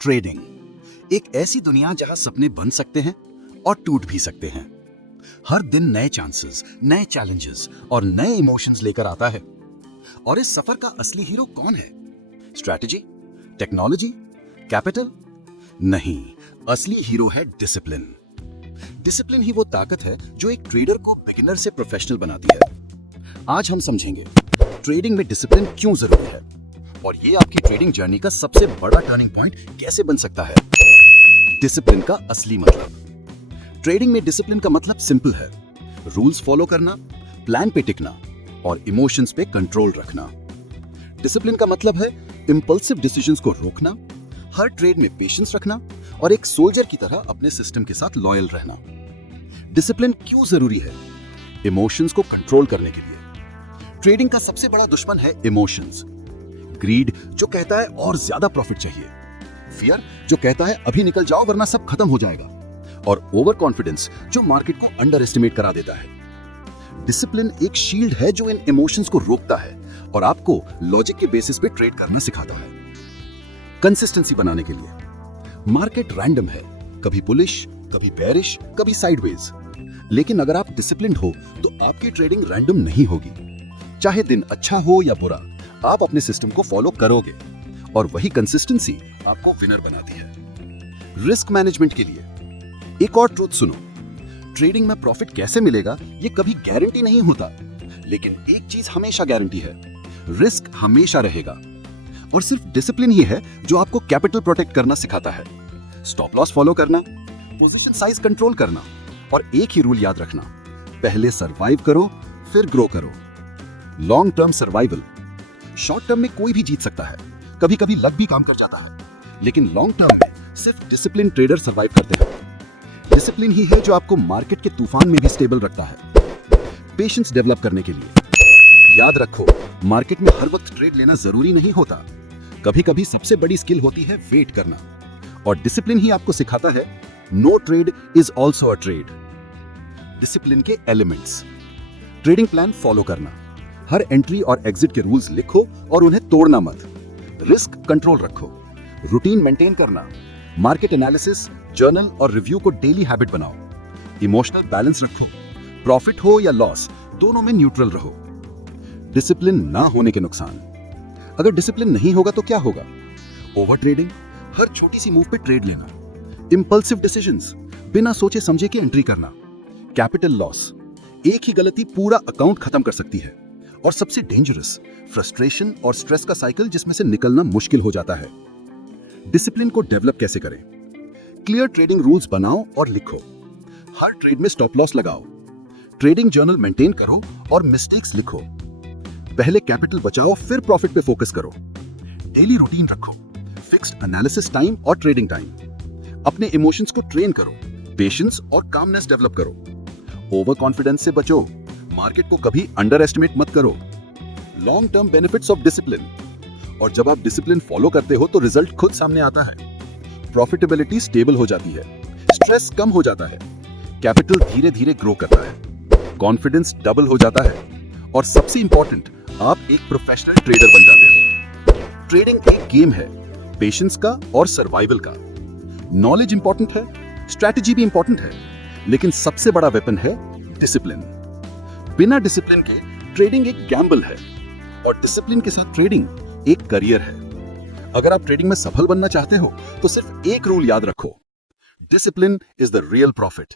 Trading एक ऐसी दुनिया जहां सपने बन सकते हैं और टूट भी सकते हैं। हर दिन नए चांसेस, नए चैलेंजेस और नए इमोशंस लेकर आता है। और इस सफर का असली हीरो कौन है? Strategy, technology, capital? नहीं, असली हीरो है डिसिप्लिन। डिसिप्लिन ही वो ताकत है जो एक ट्रेडर को बिगिनर से प्रोफेशनल बनाती है। आज हम समझेंगे ट्रेडिंग में डिसिप्लिन क्यों जरूरी है और ये आपकी ट्रेडिंग जर्नी का सबसे बड़ा टर्निंग पॉइंट कैसे बन सकता है। डिसिप्लिन का असली मतलब। ट्रेडिंग में डिसिप्लिन का मतलब सिंपल है, रूल्स फॉलो करना, प्लान पे टिकना और इमोशंस पे कंट्रोल रखना। डिसिप्लिन का मतलब है इंपल्सिव डिसीजंस को रोकना, हर ट्रेड में पेशेंस रखना और एक सोल्जर की तरह अपने सिस्टम के साथ लॉयल रहना। डिसिप्लिन क्यों जरूरी है? इमोशंस को कंट्रोल करने के लिए। ट्रेडिंग का सबसे बड़ा दुश्मन है इमोशंस। ग्रीड जो कहता है और ज्यादा प्रॉफिट चाहिए, फियर जो कहता है अभी निकल जाओ वरना सब खत्म हो जाएगा, और ओवर कॉन्फिडेंस जो मार्केट को अंडर एस्टिमेट करा देता है। डिसिप्लिन एक शील्ड है जो इन इमोशंस को रोकता है और आपको लॉजिक के बेसिस पे ट्रेड करना सिखाता है। कंसिस्टेंसी बनाने के लिए। मार्केट रैंडम है, कभी बुलिश, कभी बेरिश, कभी साइडवेज। लेकिन अगर आप डिसिप्लिन्ड हो तो आपकी ट्रेडिंग रैंडम नहीं होगी। चाहे दिन अच्छा हो या बुरा, आप अपने सिस्टम को फॉलो करोगे और वही कंसिस्टेंसी आपको विनर बनाती है। रिस्क मैनेजमेंट के लिए एक और ट्रूथ सुनो, ट्रेडिंग में प्रॉफिट कैसे मिलेगा ये कभी गारंटी नहीं होता, लेकिन एक चीज हमेशा गारंटी है, रिस्क हमेशा रहेगा। और सिर्फ डिसिप्लिन ही है जो आपको कैपिटल प्रोटेक्ट करना सिखाता है। स्टॉप लॉस फॉलो करना, पोजीशन साइज कंट्रोल करना और एक ही रूल याद रखना, पहले सरवाइव करो फिर ग्रो करो। Long term survival. Short term में कोई भी जीत सकता है, कभी कभी लक भी काम कर जाता है, लेकिन लॉन्ग टर्म में सिर्फ डिसिप्लिन ट्रेडर सर्वाइव करते हैं। डिसिप्लिन ही है जो आपको मार्केट के तूफान में भी स्टेबल रखता है। पेशेंस डेवलप करने के लिए याद रखो, मार्केट में हर वक्त ट्रेड लेना जरूरी नहीं होता। कभी कभी सबसे बड़ी स्किल होती है वेट करना, और डिसिप्लिन ही आपको सिखाता है no trade is also a trade. Discipline के एलिमेंट्स। ट्रेडिंग प्लान फॉलो करना, हर एंट्री और एग्जिट के रूल्स लिखो और उन्हें तोड़ना मत। रिस्क कंट्रोल रखो, रूटीन मेंटेन करना, मार्केट एनालिसिस, जर्नल और रिव्यू को डेली हैबिट बनाओ। इमोशनल बैलेंस रखो, प्रॉफिट हो या लॉस दोनों में न्यूट्रल रहो। डिसिप्लिन ना होने के नुकसान। अगर डिसिप्लिन नहीं होगा तो क्या होगा? ओवर ट्रेडिंग, हर छोटी सी मूव पे ट्रेड लेना, इंपल्सिव डिसीजंस, बिना सोचे समझे के एंट्री करना, कैपिटल लॉस, एक ही गलती पूरा अकाउंट खत्म कर सकती है, और सबसे डेंजरस फ्रस्ट्रेशन और स्ट्रेस का साइकिल जिसमें से निकलना मुश्किल हो जाता है। डिसिप्लिन को डेवलप कैसे करें? क्लियर ट्रेडिंग रूल्स बनाओ और लिखो, हर ट्रेड में स्टॉप लॉस लगाओ, ट्रेडिंग जर्नल मेंटेन करो और मिस्टेक्स लिखो, पहले कैपिटल बचाओ फिर प्रॉफिट पे फोकस करो, डेली रूटीन रखो, फिक्स्ड एनालिसिस टाइम और ट्रेडिंग टाइम, अपने इमोशंस को ट्रेन करो, पेशेंस और कामनेस डेवलप करो, ओवर कॉन्फिडेंस से बचो, मार्केट को कभी अंडर एस्टिमेट मत करो। Long term benefits of discipline. और जब आप डिसिप्लिन फॉलो करते हो तो रिजल्ट खुद सामने आता है। प्रॉफिटेबिलिटी स्टेबल हो जाती है, स्ट्रेस कम हो जाता है, कैपिटल धीरे धीरे ग्रो करता है, कॉन्फिडेंस डबल हो जाता है, और सबसे इंपॉर्टेंट, आप एक प्रोफेशनल ट्रेडर बन जाते हो। ट्रेडिंग एक गेम है, पेशेंस का और सर्वाइवल का। नॉलेज इंपॉर्टेंट है, स्ट्रैटेजी भी इंपॉर्टेंट है, लेकिन सबसे बड़ा वेपन है डिसिप्लिन। बिना डिसिप्लिन के ट्रेडिंग एक गैम्बल है, और डिसिप्लिन के साथ ट्रेडिंग एक करियर है। अगर आप ट्रेडिंग में सफल बनना चाहते हो तो सिर्फ एक रूल याद रखो, discipline is the real profit.